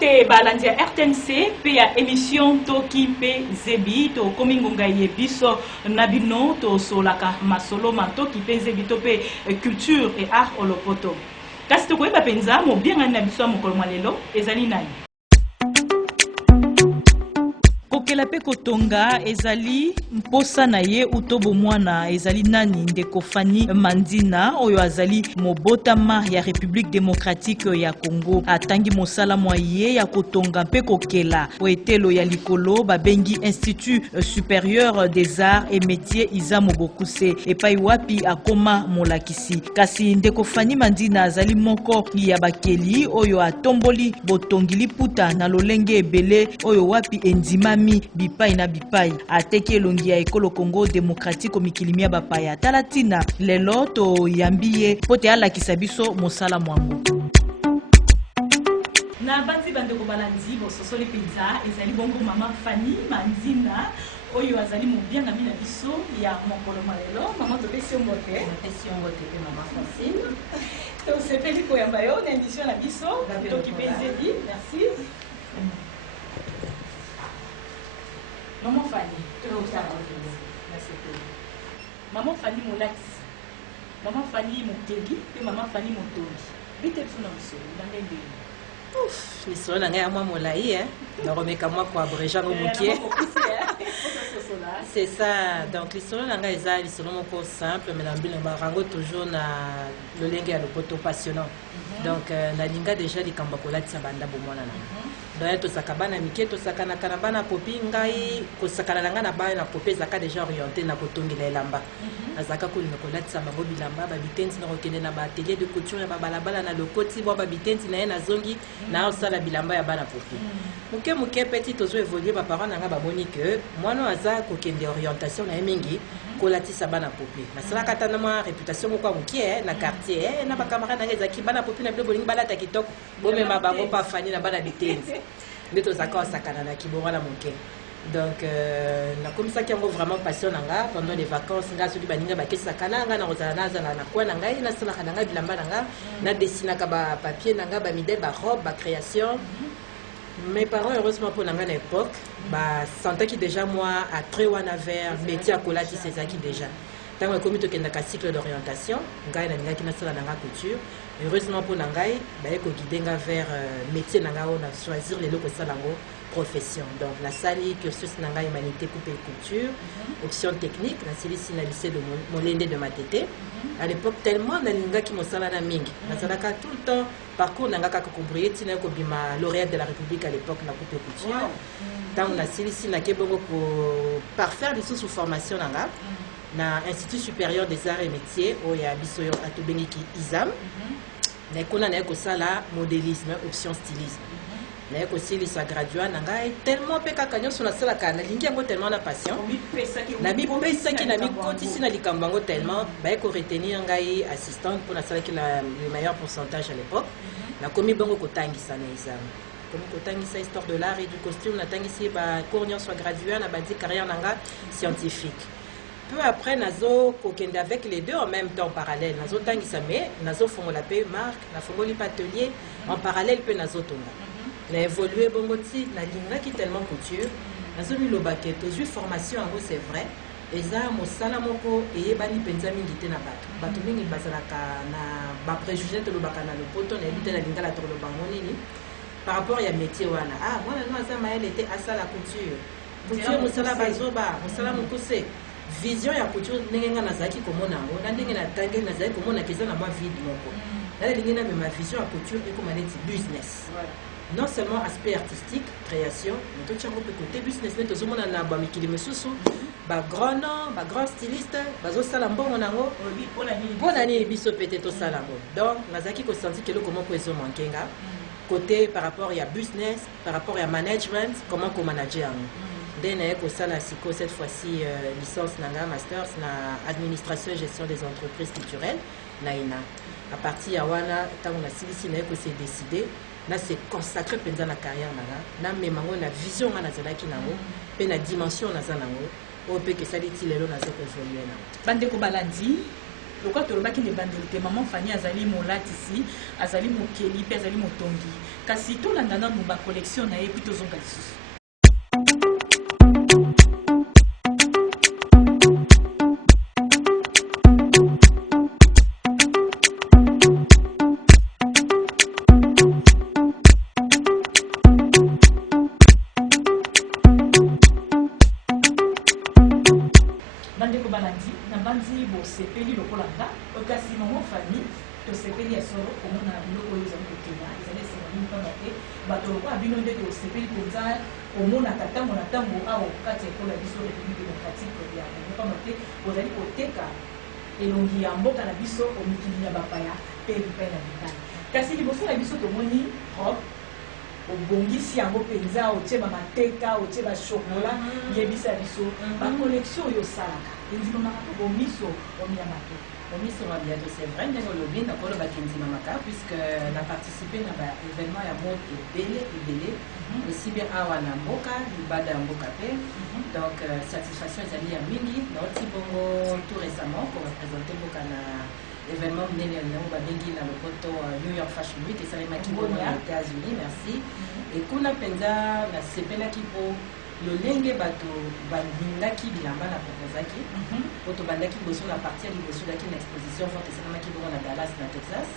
te balandia RTNC pe ya émission toki pe zebi to komingonga yebiso nabino to solaka masolo toki pe zebi to pe culture et art olopoto. Kasi to koyeba penza mo bien ngani na biso mokolo malelo ezali nani. Kokela pe kotonga ezali mposa na ye utobo mwana ezali nani ndeko Fanny Mandina oyo azali mobotama ya République démocratique ya Congo atangi mosala mwa ye ya kotonga pe kokela oetelo ya likolo babengi Institut supérieur des arts et métiers Iza Mobokuse epai wapi akoma molakisi kasi ndeko Fanny Mandina azali moko ya bakeli oyo atomboli botongili puta na lolenge ebele oyo wapi endimami bipai na bipai ateke elongi ya ekolo Congo démocratique omikilimia bapaya talatina lelo to yambiye pote alakisa biso mosala mwango na banzi bandeko balandi bososoli penza ezali bongo mama Fanny Mandina oyo azali mobianga mina biso ya mokolo malelo mama topesi mbote pe mama Francine to sepeli koyamba yo na émission na biso toki pezedi merci. Maman Fanny, Maman Fanny Molaki, Maman Fanny Motegi, et Maman Fanny Motongi. Vite tout dans ce ouf, les soins n'ont rien à moi molai, hein. Donc on met comme moi pour abréger au bouquet. C'est ça. Donc les soins n'ont rien, les soins sont simple, mais dans le barango toujours na le lingue à le poteau passionnant. Donc la linga déjà les cambacola de sabanda bomona. Donc tout ça cabana miké, tout ça kana kanabana popi ngai, ko sakana nanga na ba na popé zaka déjà orienté na kotongi la lamba. Azaka ko na kola de sabango bilamba ba bitenzi na okende na ba atelier de couture ya ba balabala na lokoti bo ba bitenzi na na zongi na osala bilamba ya bana popi. Muke petit ozo évoluer ba parents nanga ba boni que moi no aza ko kende orientation na mingi kolati sabana popi. Na sala katana ma réputation ko muke na quartier na ba camarade nanga ezaki bana popi na bilo bolingi balata kitoko bo mema bango pa Fanny na bana bitenzi. Mais tous accords sakana na kibora la moke. Donc na comme ça qui est vraiment passion nanga pendant les vacances nga soli baninga ba kesa sakana nga na rozana na kwa nanga na sala nanga bilamba nanga na dessiner ka ba papier nanga ba midèle ba robe ba création. Mes parents heureusement pour nanga à l'époque ba sentais qui déjà moi à très wana vers métier à kolati c'est ça qui déjà. Tant que comité qui n'a qu'un cycle d'orientation nga na nga qui na sala nanga couture. Heureusement pour Nangai, il faut guider vers métier Nanga, on a choisir les locaux salango profession. Donc la salle cursus Nanga humanité coupe et couture, option technique, la série na lycée de Molende de Matete. À l'époque tellement Nalinga qui m'osala na mingi. Nazalaka tout le temps parcours Nanga ka comprendre tina ko bima lauréat de la République à l'époque na coupe et couture. Tant la série na kebongo pour parfaire les sous formation Nanga. Na Institut supérieur des arts et métiers au ya bisoyo atobengi ki Izam. Na kona na ko sala modélisme option stylisme. Na ko sili sa graduat nanga tellement pe kakanyo sur la sala kana lingi yango tellement na passion. Na bi pesa ki na bi kotisi na likambango tellement ba ko retenir ngai assistante pour la sala qui la le meilleur pourcentage à l'époque. Na komi bango ko tangisa na Izam. Comme ko tangisa histoire de l'art et du costume na tangisi ba cournio soit graduat na bandi carrière nanga scientifique. Peu après, nazo kokende avec les deux en même temps en parallèle. Nazo tangisame, nazo fongola pe marque, na fongoli atelier en parallèle pe nazo tonga. Na évolué bongoti, na linga qui tellement couture. Nazo mi lobake tozu formation en gros c'est vrai. Eza mosala moko eyebani penza mingi te na bato. Bato mingi bazalaka na ba préjugé to lobaka na lopoto na ebite na linga la to lobango nini. Par rapport ya métier wana. Ah, moi na ça maël était à ça la couture. Couture mosala bazoba, mosala mokose. Vision ya couture nenga nazaki komona ngo na ndenge na tangi nazaki komona keza na ma vide moko na ndenge na ma vision ya couture et comme elle business non seulement aspect artistique création mais tout chango pe côté business mais tout mona na ba mikili mesusu ba grand styliste bazo sala mbongo nango bona ni biso peut-être to sala ngo donc nazaki ko sentir que le comment ko eso mankenga côté par rapport ya business par rapport ya management comment ko manager Dene ko sala siko cette fois-ci licence nanga masters na administration et gestion des entreprises culturelles na ina à partir ya wana tant on a silisi na ko s'est décidé na se consacrer penza na carrière nanga na memango na vision na zalaki nango pe na dimension na zanango o pe que ça dit lelo na se évoluer na bande ko balandi lokwa tolobaki ne bandeli te maman Fanny azali molatisi azali mokeli pe azali motongi kasi tolanda nanu ba collection na ye puis tozonga lisusu. Sepeli lokolanga okasi maman Fanny to sepeli ya solo komona biloko oyo ezali kokenya ezali esengali mpamba te bato lokola bino nde tosepeli mpenza omonaka ntango na ntango awa kati ya ekolo ya biso république démocratique ya Congo mpamba te ozali koteka elongi ya mboka na biso omikili ya bapaya mpe bipai na bipai kasi liboso na biso tomoni robe obongisi yango mpenza otie bamateka otie bashokola yebisa biso bacollection oyo osalaka endimamaka mpe bomiso omiamaka omiso mabiato c'est vrai ndenge olobi nakoloba kendimamaka puisque na participe na baévénement ya mode ebele aussi bien awa na mboka libada ya mboka mpe donc satisfaction ezali ya mingi nauti bongo tout récemment pour représenter mboka na événement monene yango babengi na lopoto New York Fashion Week esalemaki bongo na États-Unis merci ekuna mpenza nasepelaki mpo lolenge bato balingaki bilamba na proposaki po tobandaki liboso na parti ya liboso ezalaki na exposition vente esalamaki bongo na Dallas na Texas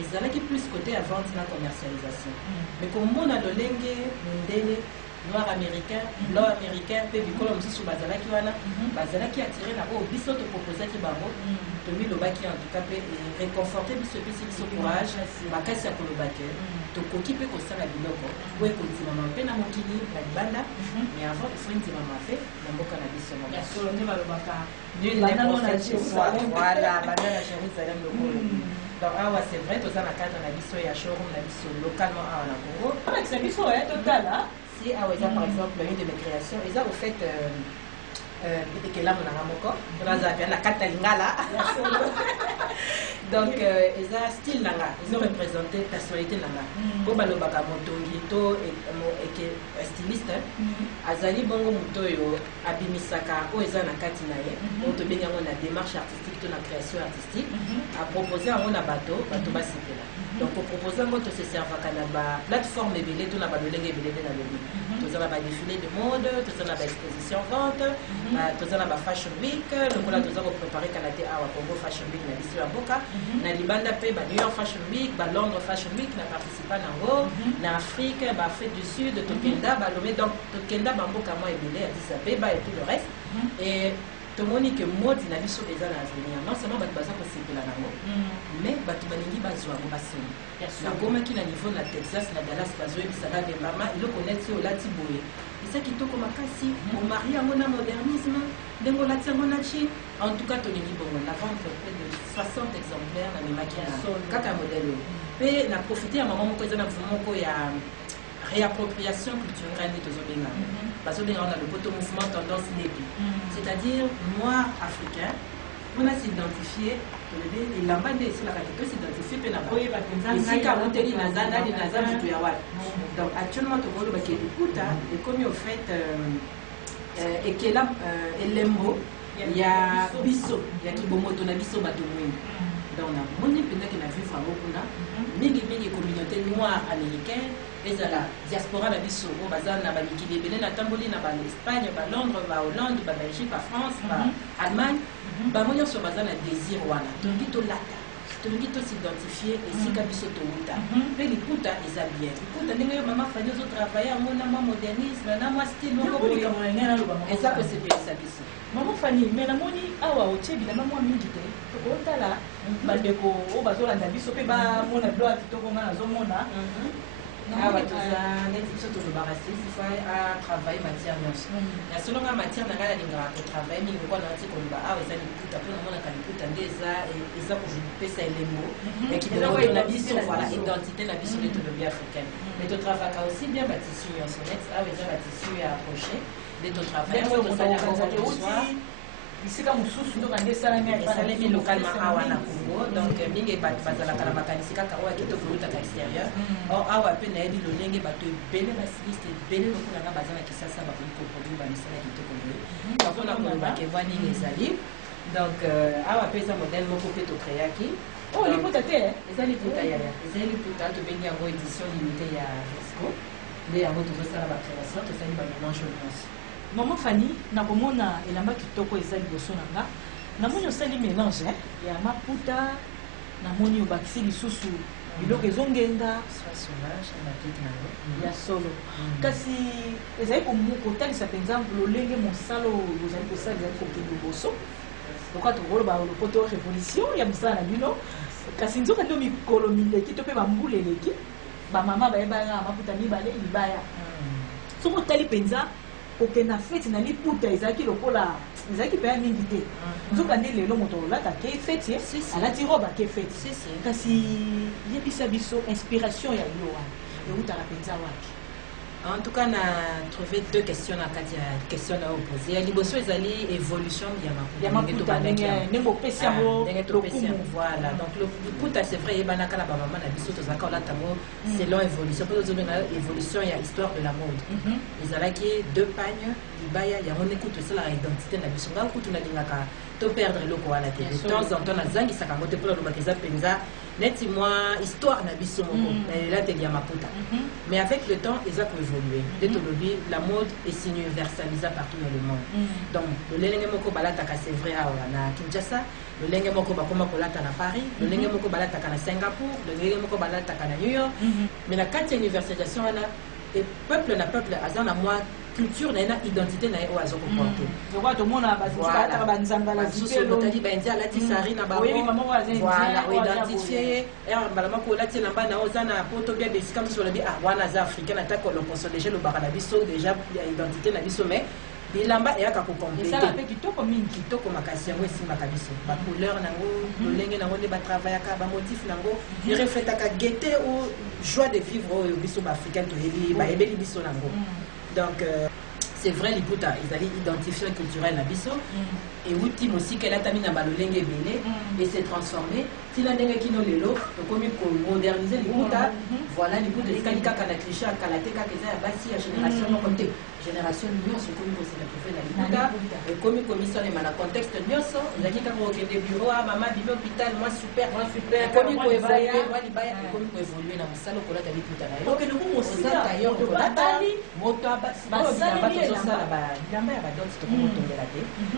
ezalaki plus côté ya vente na commercialisation mais komona lolenge ndenge noir américain blanc américain mpe bikolo mosusu bazalaki wana bazalaki attiré na oyo biso toproposaki bango tomilobaki en tout cas mpe réconforte biso epesi biso courage makasi ya koloba te tokoki mpe kosala biloko po ekondimama mpe na mokili na libanda mais avant ifo endimama mpe na mboka na biso solo nde balobaka voilà banda na Jérusalem lokolo donc awa c'est vrai toza na cadre na biso ya showroom na biso localement awa na Congo alakisa biso totala si awa eza par exemple une de mes créations eza au fait peut-être là mon moko tonaza pia na kata lingala donc eza style nanga ils ont représenté personnalité nanga po balobaka motongi to styliste azali bongo moto oyo abimisaka oyo eza na kati na ye oyo tobengi yango na démarche artistique to na création artistique apropose yango na bato basepela donc opropose yango toseservaka na baplateforme ebele to na balolenge ebele mpe na lobi toza na badéfilé de mode toza na baexposition vente toza na bafashion week lokola toza koprépare kana te awa Congo fashion week na biso ya mboka na libanda mpe New York fashion week Londres fashion week na participa nango na Afrique Afrique du Sud tokenda balome donc tokenda bamboka mwa ebele ya Addis Abeba et tout le reste et tomoni ke mode na biso eza na avenir non seulement bato baza kosepela nango mais bato balingi bazwa yango basombi nakomaki na niveau na Texas na Dallas bazoyebisaka bembama eloko neti olati boye eza kitoko makasi omari yango na modernisme ndenge olati yango na Chine en tout cas tolingi bongo na vendre près de 60 exemplaires na memaki na kaka modèle oyo mpe na profite ya mama moko eza na mouvement moko ya réappropriation culturelle nde tozobenga bazobenga na lopoto mouvement tendance nepi c'est-à-dire noir africain mpona s'identifier elamba nde esilaka te tosidentifier mpe na esika moteli naza nani naza moto ya wapi donc actuellement tokolobaki liputa ekomi au fait ekela elembo ya biso ya kibomoto na biso bato mwingi donc namoni mpendaki na vivre yango kuna mingimingi communauté noire américaine ezala diaspora na biso oyo baza na bamikili ebele natamboli na baespagne balondres bahollande babelgique bafrance baallemagne bango nyonso baza na désir wana tolingi tolata tolingi tosidentifie esika biso touta mpe liputa eza bien liputa ndenge yo mama Fanny ozotravaille yango na mwa modernisme na mwa style moko eza kosepelisa biso mama Fanny me namoni awa otie bilamba mwa mingi te tokotala bandeko oyo bazolanda biso mpe bamona bilo ya kitoko nga nazomona awa toza neti biso tolobaka sisifa atravaille matière nyonso na solonga matière na ngai nalingaka kotravaille mingi lokwa nauti koloba awa eza liputa mpo namonaka liputa nde eza kopesa elembo ya kibomoto na biso voilà identité na biso nde tolobi africaine mais totravaka aussi bien batissu nyonso neti awa eza batissu ya crochet nde totravaille yango tozali yango soir bisika mosusu ndoka nde esalemi localement awa na Congo donc mingi bato bazalaka na makanisi kaka oyo kitoko kolutaka extérieur or awa mpe nayebi lolenge bato ebele basiliste ebele lokolanga baza na Kisasa bakoki koproduire bamisala kitoko boye mpona kolobaka evoa nini ezali Donc, awa pesa modèle moko pe to créaki. Oh, liputa te. Eza liputa ya. Eza liputa to bengi yango édition limitée ya Risco. Nde yango tozosala ba création, tosali ba mélange nyonso. Maman Fanny, nakomona elamba kitoko eza liboso na nga. Namoni osali mélange ya maputa, namoni obakisi lisusu biloko ezongenga Sauvage na petite nango. ya solo. Kasi ezali kotalisa mpenza lolenge mosala ozali kosala ezali kokende liboso. Pourquoi tu vois le poto révolution ya mosala na bino. Kasi nzoka ndio mikolo mileki to pe bambula eleki. Ba mama bayebanga maputa mibale libaya. Soko tali mpenza kokenda feti na liputa ezalaki lokola ezalaki mpe ya mingi te. Nzoka nde lelo moto olata ke feti alati robe ake feti. Kasi yebisa biso inspiration ya yo wana eutaka mpenza wapi. En tout cas, on a trouvé deux questions dans la question à opposer. Il y a liboso ezali évolution ya maputa ndenge opesi yango lokumu. Voilà. Donc le puta c'est vrai ebanaka na ba maman na biso tozaka ola tango selon évolution. Pour nous on a évolution et histoire de la mode. Ezalaki deux pagnes libaya yango nekutu c'est la identité na biso. Nga kutu na lingaka to perdre loko wala te. De temps en temps na zangi saka ngote pour le bakeza penza neti moi histoire na biso moko na la te ya maputa. Mais avec le temps ils ont évolué. La mode est s'universalisée partout dans le monde. Donc le lenge moko balata ka c'est vrai na Kinshasa, le lenge moko bakoma kolata na Paris, le lenge moko balata ka na Singapour, le lenge moko balata ka na New York. Mais la quatrième universalisation et peuple na peuple azana moi culture na identité na o azoko porter. Je vois tout le monde a bazika banzanga la zipelo tali bendia la tisari na ba voilà identifier et malama ko lati na bana ozana poto bien besika sur le bi wana za africain atako le poso déjà le barana biso déjà identité na biso mais bilamba eyaka ko compléter. Ça fait kitoko mingi kitoko makasi yango esimaka biso ba couleur nango lolenge nango nde ba travaillaka ba motif nango reflétaka gaieté ou joie de vivre au biso ba africain to yebi ba ebeli biso nango. Donc, c'est vrai, les Bouddha, ils allaient identifier culturel à Bisso. Et outil aussi qu'elle a mis dans le lingue belé et s'est transformé. Si la lingue qui nous les lots, comme il faut moderniser les Bouddha, voilà les Bouddha, les Kalika, la cliché, la Kalateka, les Abassi, la génération non côté. Génération Lyon, c'est comme il faut se retrouver dans les Bouddha. Et comme il commission les mal contexte Lyon, il y a qui quand on des bureaux, maman, bibi hôpital, moi super, comme il faut évoluer, moi il va comme il faut évoluer dans le salon pour la télé Bouddha. Donc nous aussi d'ailleurs, on va aller, moto abassi,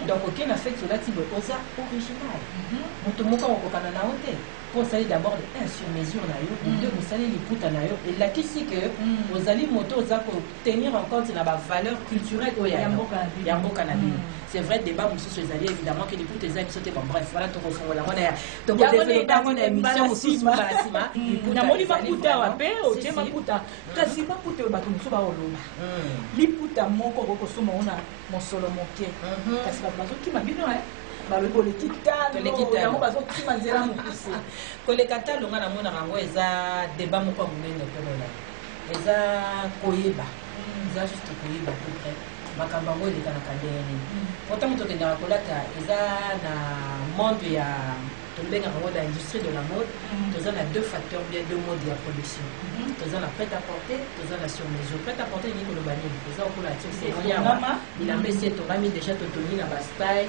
donc ok na fait cela ti oza original moto moko okokana na hotel pour salir d'abord un sur mesure na yo de deux osali liputa na yo et là qui c'est que ozali moto oza ko tenir en compte na ba valeur culturelle oya ya mboka na bino. C'est vrai débat mosusu ezali évidemment que liputa eza biso te bon bref voilà to kofongola ngona ya to ko développer ngona émission mosusu basima na moni maputa wape otie maputa kasi maputa bato mosusu baoloba liputa moko kokosoma ona mosolo moke kasi bato bazokima bino baleki talo yango bazokima nzela mokuse koleka talo nga namona yango eza débat moko ya monene mpenona eza koyeba eza juste koyeba peu près makambo yango elekanaka ndenge nini pourtant moto okendaka kolata eza na monde ya tolobengaka yango na industrie de la mode toza na deux facteurs bien deux modes ya production toza na prêt à porter toza na sur mesure prêt à porter elingi koloba nini toza okola tioseriawa bilamba esi etongami déjà totoni na bastyle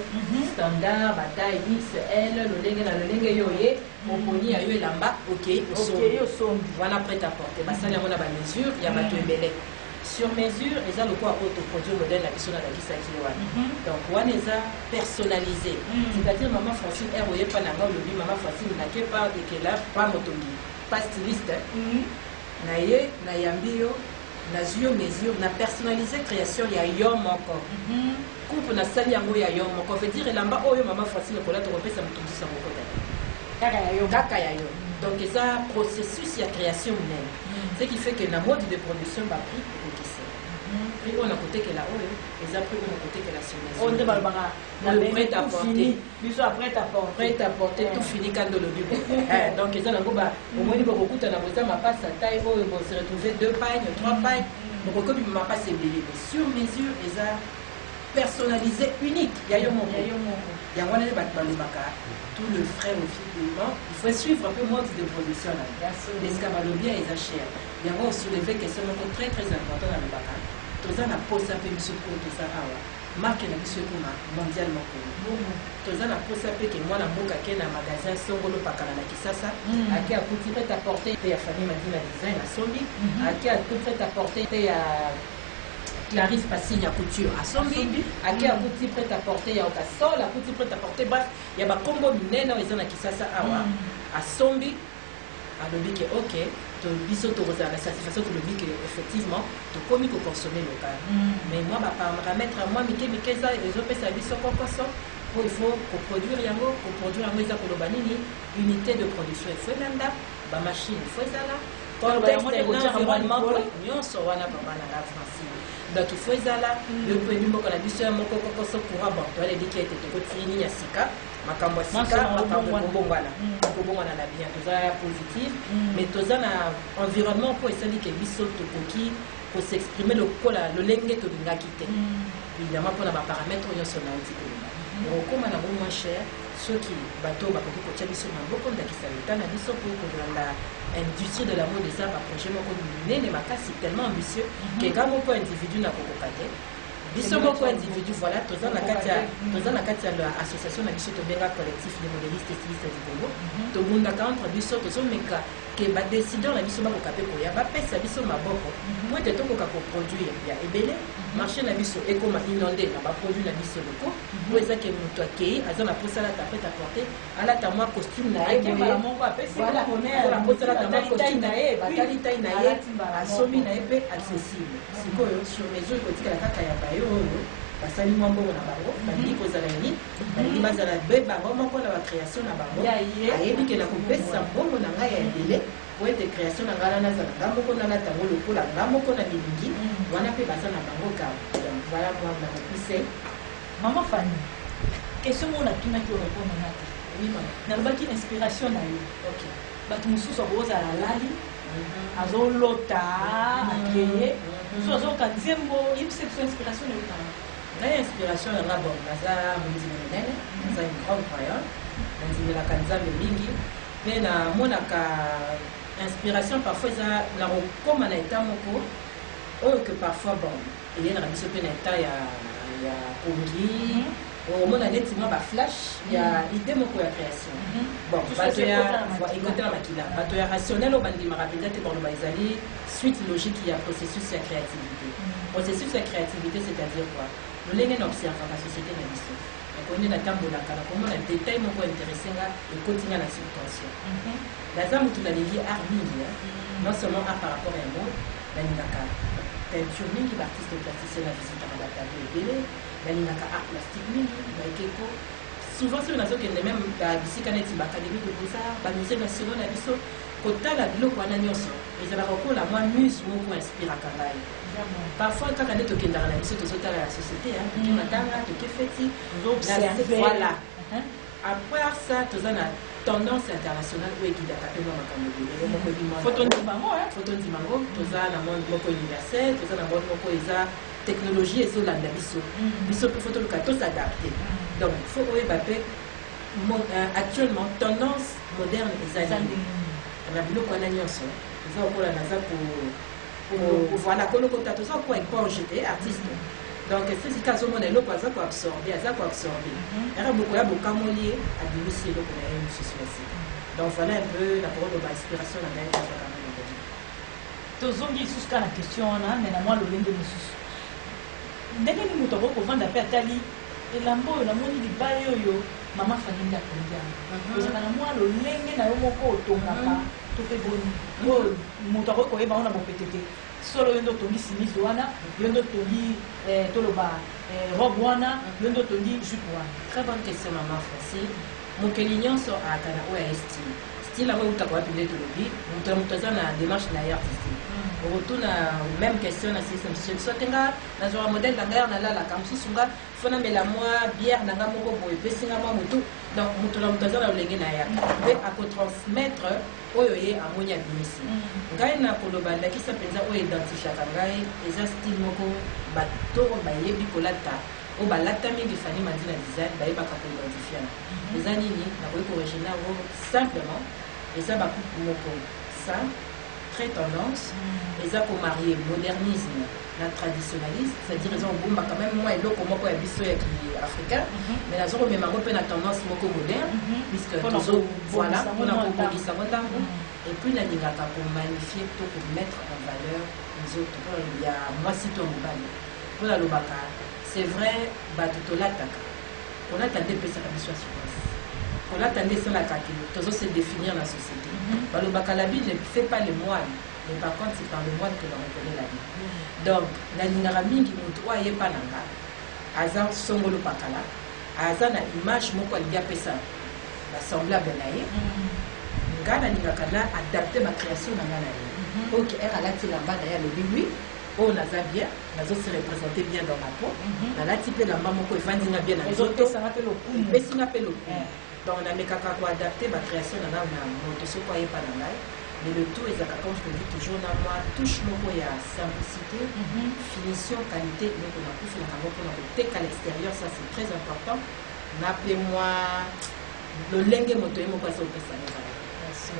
standard bataille xl lolenge na lolenge yo ye oponi ya yo elamba okei osombi wana prêt à porter basali yango na bamesure ya bato ebele sur mesure eza lokola autoproduit modèle na biso na lakisaki wana donc wana eza personnalisé c'est-à-dire maman Francine r oyepa nanga olobi maman Francine nake pa ekela pa motongi pa styliste na ye na yambi yo nazwi yo mesure na personnalisé création ya yo moko coupe nasali yango ya yo moko veut dire elamba oyo maman Francine ekola tokopesa motongi sango kota kaka ya yo donc eza processus ya création monene ce qui fait que na mode de production baprix ekokisa prix oyo na kotekela oyo eza prix oyo na kotekela sur prêt à porter tout fini kando lobi donc eza nango omoni bokokutana boza mapasi ya taille oyo bose retrouver deux pagnes trois pagnes bokokomi mapasi ebele sur mesure eza personnalisé unique ya yo moko yango wana nde bato balobaka tout le frais au fil du temps il faut suivre un peu mode de production na esika balobi ya eza cher yango osoulever question moko très très important na lobaka toza na posa mpe biso po toza awa marque na biso ekoma mondial moko toza na posa mpe ke mwana mboka ke na magasin songolo pakala na kisasa ake akuti prêt à porter te ya famille Madina design asombi ake akuti prêt à porter te ya Clarisse Passine ya couture asombi ake akuti prêt à porter ya Okasol akuti prêt à porter bref ya bakombo minene eza na kisasa awa asombi alobi ke ok biso tokozala na satisfaction tolobi ke effectivement tokomi koconsommer local mais moi baparametre moi mike eza ezopesa biso kokoso po il faut koproduire yango eza koloba nini unité de production ifo elanda bamachine ifo ezala contexte environnement nyonso wana babananga francine donc ifo ezala le produit moko na biso ya moko kokoso courant bon toalebiki ete tokotili nini ya sika makambo ya sika makambo ekobongwana na bien toza positive mais toza na environnement mpo esali ke biso tokoki kosexprime lokola lolenge tolingaki te évidemment mpona baparametre nyonso nauti koloba okoma nango moins cher soki bato bakoki kotia biso maboko ndakisa leta na biso mpo kolanda industrie de la mode eza baprojet moko minene makasi tellement ambitieux ke nga moko individu nakokoka te biso moko individu voilà toza na kati ya association na biso tobenga collectif de modéliste styliste du Congo tobundaka entre biso tozomeka ke badécideur na biso bakoka mpe koya bapesa biso maboko po ete tokoka koproduire ya ebele marché na biso ekoma inondé na baproduit na biso loko po eza ke moto akei aza na mposa alata prêt à porter alata mwa costume na ye costume na ye batali tai na ye asomi na ye mpe accessible sikoyo sur mesure ekotikala kaka ya bayo oyo basali mwa mbongo na bango balingi kozala nini balingi bazala be bango moko na bacréation na bango ayebi ke na kopesa mbongo na ngai ya ebele po ete création na ngai nazala nga moko nalatango lokola nga moko na bilingi wana mpe baza na bango kaka voilà moi na kopuse Maman Fanny, question mo natunaki orépondre na te nalobaki inspiration na yo bato mosusu akozala lali azolota akeye mosusu azoyoka nzembo yebisa biso inspiration na yo kaka ngai inspiration yanga bon naza mondimi monene naza une grande croyante nandimelaka nzambe mingi mpe namonaka inspiration parfois eza na kokóma na eta moko oyo que parfois bon eyenaka biso mpe na eta ya pongi omona neti mwa baflash ya idée moko ya création bon bato ya ekotela makila bato ya rationnel oyo bandimaka mpenza te baloba ezali suite logique ya processus ya créativité processus ya créativité c'est-à-dire quoi lolenge na observaka société na biso nakondi natambolaka nakomona détail moko intéresse nga ekotinga na subtension naza motu nalingi art mingi non seulement art par rapport ya mode nalingaka peinture mingi baartiste plasticien na visitaka batablo ebele nalingaka art plastique mingi baekeko souvent soki nazokende meme bisika neti baacadémie de beaux-arts bamusée nationaux na biso kotala biloko wana nyonso ezalaka kola mwa muse moko inspiraka ngai parfois kaka nde tokendaka na biso tozotala ya société toke matanga toke feti voilà après ça toza na tendance internationale oyo ekidaka mpe mwa makambo ebele moko foto ndimango toza na monde moko universel toza na monde moko eza technologie ezolanda biso mpe fo toluka tosadapte donc fo oyeba mpe actuellement tendance moderne ezali na biloko wana nyonso eza okola naza voilà kolokota toza kokoa ekorjete artiste donc sesika azomona eloko aza koabsorbe ere boko ya bokamoli ye abimisi eloko na ye mosusu ya sika donc voilà un peu na kokoloba inspiration na ngai ezaka na tozongi lisusu kaka na question wana me na mwa lolenge mosusu ndenge nini moto akoki kovanda mpe atali elamba oyo namoni libaya oyo mama Fanny nde akondiana ozaka na mwa lolenge na yo moko otongaka to mpe boni oyo moto akoki koyeba ngo na mopete te solo yo nde otongi simisi wana yo nde otongi toloba robe wana yo nde otongi jupe wana. Très bonne question mama Francine. mokeli nyonso ayaka na oyo ya style style yango eutaka wapi nde tolobi moto aza na démarche na ye artistique okotuna même question na silisa mosusu biso te nga nazwaka modele na ngai aire nalalaka mosusu nga fo namela mwa bière na nga moko boye epesinga mwa motu donc moto na moto aza na lolenge na yaka mpe akotransmettre oyo ye amoni abimisi ngai na koloba ndakisa mpenza oyo identifiaka ngai eza style moko bato bayebi kolata oyo balata mingi Fanny Madina design bayebaka koidentifiana eza nini nakoki korigine yango simplement eza bakupe moko simple très tendance. Ils ont marié modernisme, la traditionnalisme, c'est-à-dire ils ont quand même moi et l'autre comment pour les africain, mais la zone même a tendance beaucoup moderne, puisque voilà, on a beaucoup de et puis la nigaka pour magnifier, pour mettre en valeur les autres. Il y a moi si ton pour la lobaka, c'est vrai, on attendait que ça soit assurance. On attendait ça la kaki, toujours se définir la société. Balobaka la Bible ne fait pas les moines, mais par contre c'est par le moine que l'on reconnaît la Bible. Donc la ningara mingi mutwa ye pananga, azan songolo pakala, azan na image moko alia pesa, la semblable na ye. Ngana ningaka na adapter ma création na ngana ye. Ok, elle a la tilamba na ya le oui. Oh, naza bien, nazo se représenter bien dans ma peau. Na type la maman ko efandi na bien na zoto, ça rappelle le coup. Mais ça rappelle le coup. Donc on a mis kaka ko adapter ma création na moto so ko yepa na ngai. Mais le tout est comme je le dis toujours na moi touche moko ya simplicité, finition, qualité, donc on a plus la moko na côté qu'à l'extérieur, ça c'est très important. N'appelez-moi le lengue moto moko so pesa na ngai. Merci.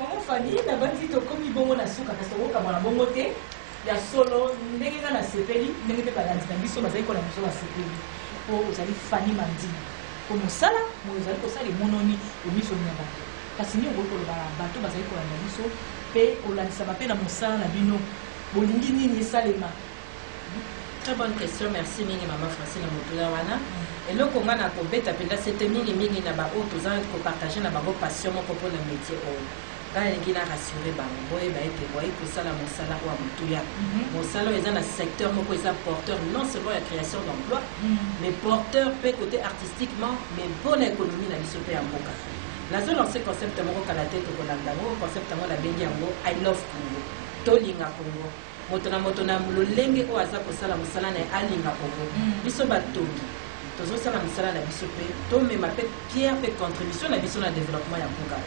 Maman Fanny, na bandi to komi bongo na suka parce que ko kamona bongo te. Ya solo ndenge na sepeli ndenge pe balandi na biso bazali kola biso basepeli po ozali Fanny Mandina ko mosala mo ozali kosala mononi o miso nyamba kasi ni ngoko loba bato bazali kola na biso pe olandisa bape na mosala na bino bolingi nini esalema. Très bonne question, merci mingi maman Francine Motula wana. Et le konga na kobeta penda c'était mingi na ba o tozana ko partager na bango passion moko pour le métier o. Qui a rassuré Bangoy, pour ça, mon salaire ou à Moutouya. Mon salaire est dans un secteur, mon porteur non seulement la création d'emplois, mais porteur peut côté artistiquement, mais bonne économie dans l'ISOP en Boka. La zone lancée concept mon à la tête au Landamo, concept mon la Bengiango, I love Congo, Tolinga Congo. Motona le lenge au hasard pour ça, la Moussalane et Alinga Congo. Bisoba Togi. Toujours ça la musala na biso pe to me ma pe pierre pe contribution na biso na développement ya mboka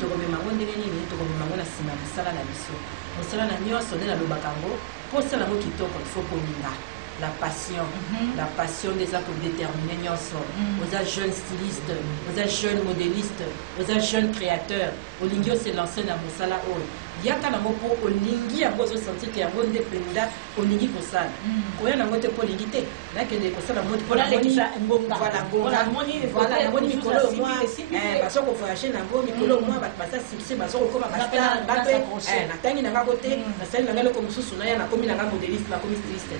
to ko me mango ndenge nini to ko me mango na sima musala na biso musala na nyonso na lobakango po sala mo kitoko il faut koninga la passion des actes déterminés nyonso aux jeunes stylistes aux jeunes modélistes aux jeunes créateurs olingio se lancer na musala o yaka na mopo olingi ya bozo sentir que ya bonde penda olingi kosala koya na ngote polingité na kende kosala moti pour lekisa ngonga voilà moni mikolo moi baso ko voyager na ngo mikolo moi basa sipse baso ko koma basta bape na tangi na ngakote na sali na ngalo ko mususu na ya na komi na nga modéliste na komi styliste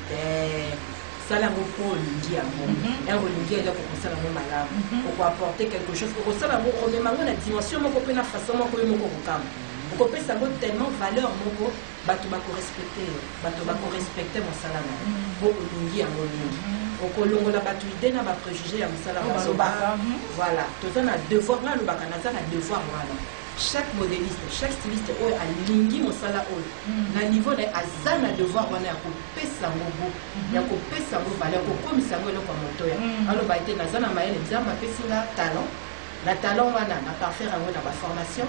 sala mo po olingi yango ya olingi eloko kosala mo malamu ko apporter quelque chose ko sala mo ko memango na dimension moko pe na façon moko yo moko kokamba ko pesa ngo tellement valeur moko bato bako respecter mon salaire po olingi yango mingi okolongola bato idée na ba préjugé ya mosala bazoba voilà toza na devoir na lobaka naza na devoir wana chaque modéliste chaque styliste oyo alingi mosala oyo na niveau na aza na devoir wana ya kopesa ngo ya kopesa ngo valeur kokomisa ngo eloko ya motoya aloba ete naza na mayele nzambe apesinga talent la talent wana na parfaire yango na baformation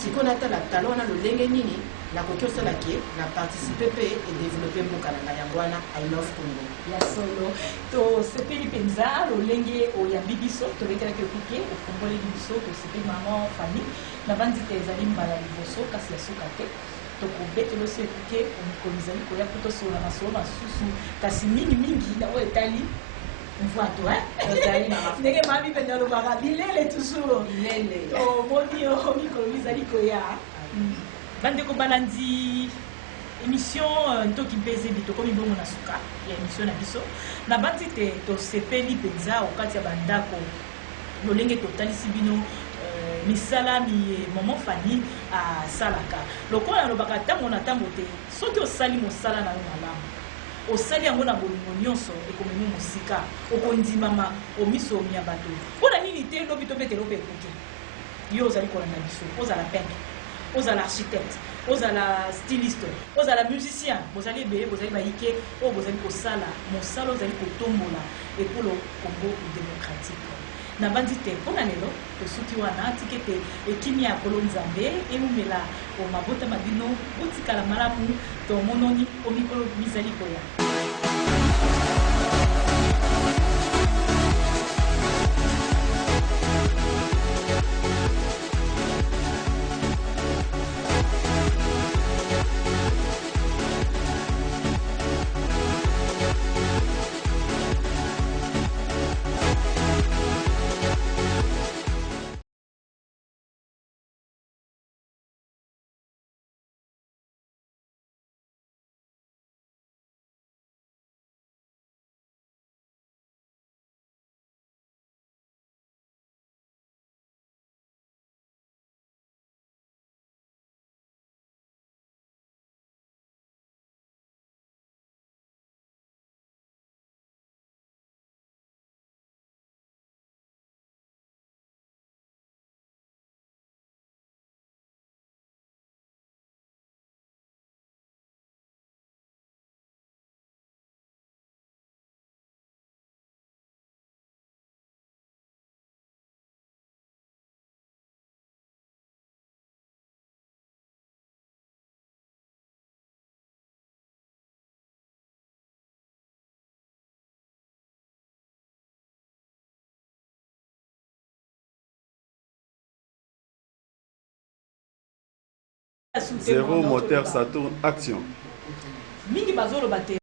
sikoyo natala talent wana lolenge nini nakoki osala ke na participe mpe edéveloppe mboka na ngai yango wana I love Congo ya solo tosepeli mpenza lolenge oyambi biso tolekelaki okuke ofonboleli biso tosepeli mama Fanny na bandi te ezali mbala liboso kasi ya suka te tokobetela oso ekuke omikolo ezali koya po tosolola masolo masusu kasi mingimingi na oyo etali Voilà, ndenge mami pe nalobaka bilele toujours omoni omikolo bizali koya bandeko balandi émission ntoki mpeze bi tokomi bongo na suka ya émission na biso na bandi te tosepeli mpenza okati ya bandako lolenge totalisi bino misala maman Fanny asalaka lokola nalobaka ntango na ntango te soki osali mosala na yo malamu osali yango na bolingo nyonso ekomemi mosika okondimama omiso ya bato mpona nini te lobi tobetela ope ekoki yo ozali kolanda biso ozala peintre ozala architecte ozala styliste ozala musicien bozali ebele bozali bayike oyo bozali kosala mosala ozali kotombola ekolo Congo démocratique na bandi te mpona lelo tosuki wana tiki ete ekimi ya kolo nzambe eumela omabota mabino otikala malamu tomononi omikolo bizali koya Zéro moteur, ça tourne, action. Mingi bazolo bate.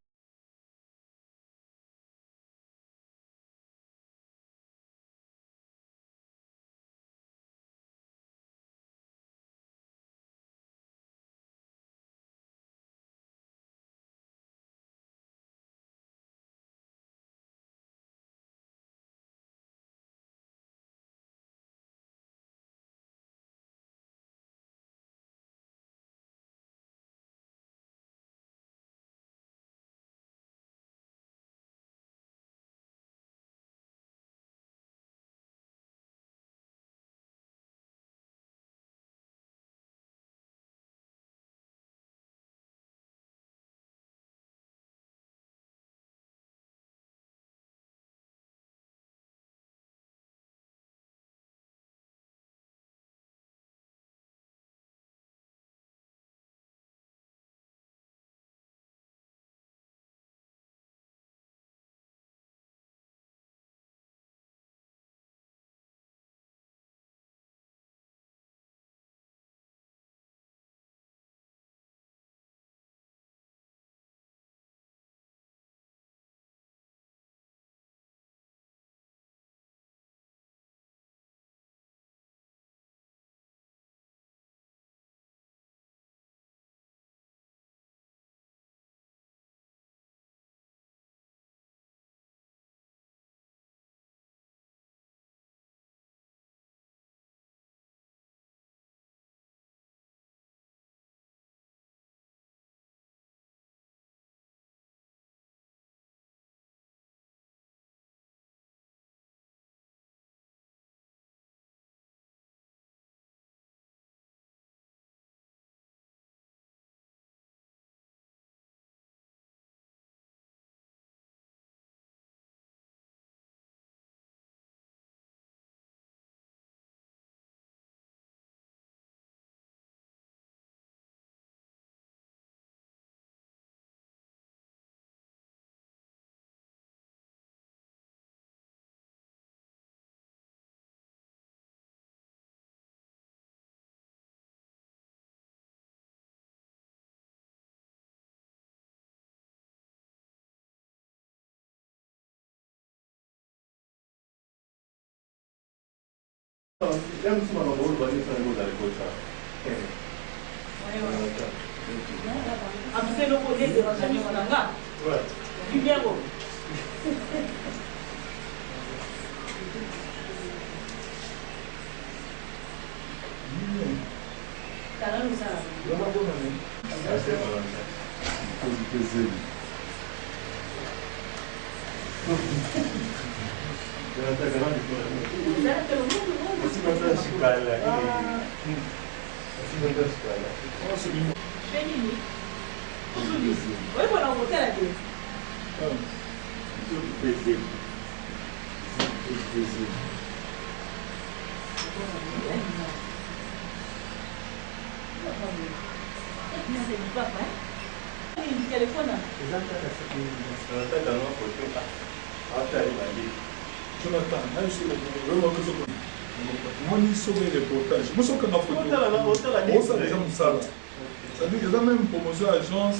C'est-à-dire qu'ils ont même promotion agence,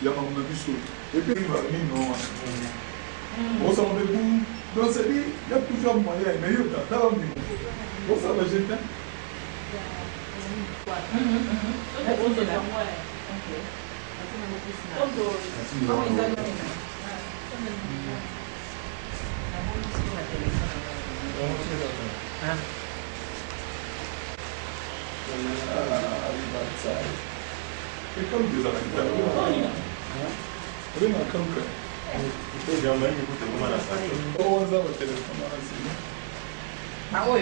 il y a ma biso. Et puis il va venir non. On s'en va beaucoup. Donc c'est dit, il y a plusieurs moyens, mais il y a dans le bon ça va jeter. C'est comme des africains. Oui, comme que. Ah oui.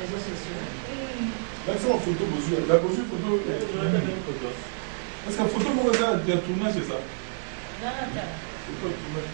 réseaux sociaux. Là, c'est en photo, monsieur. La photo. Parce qu'en photo, moi, ça, il y a un tournage, c'est ça. Non. C'est quoi le tournage?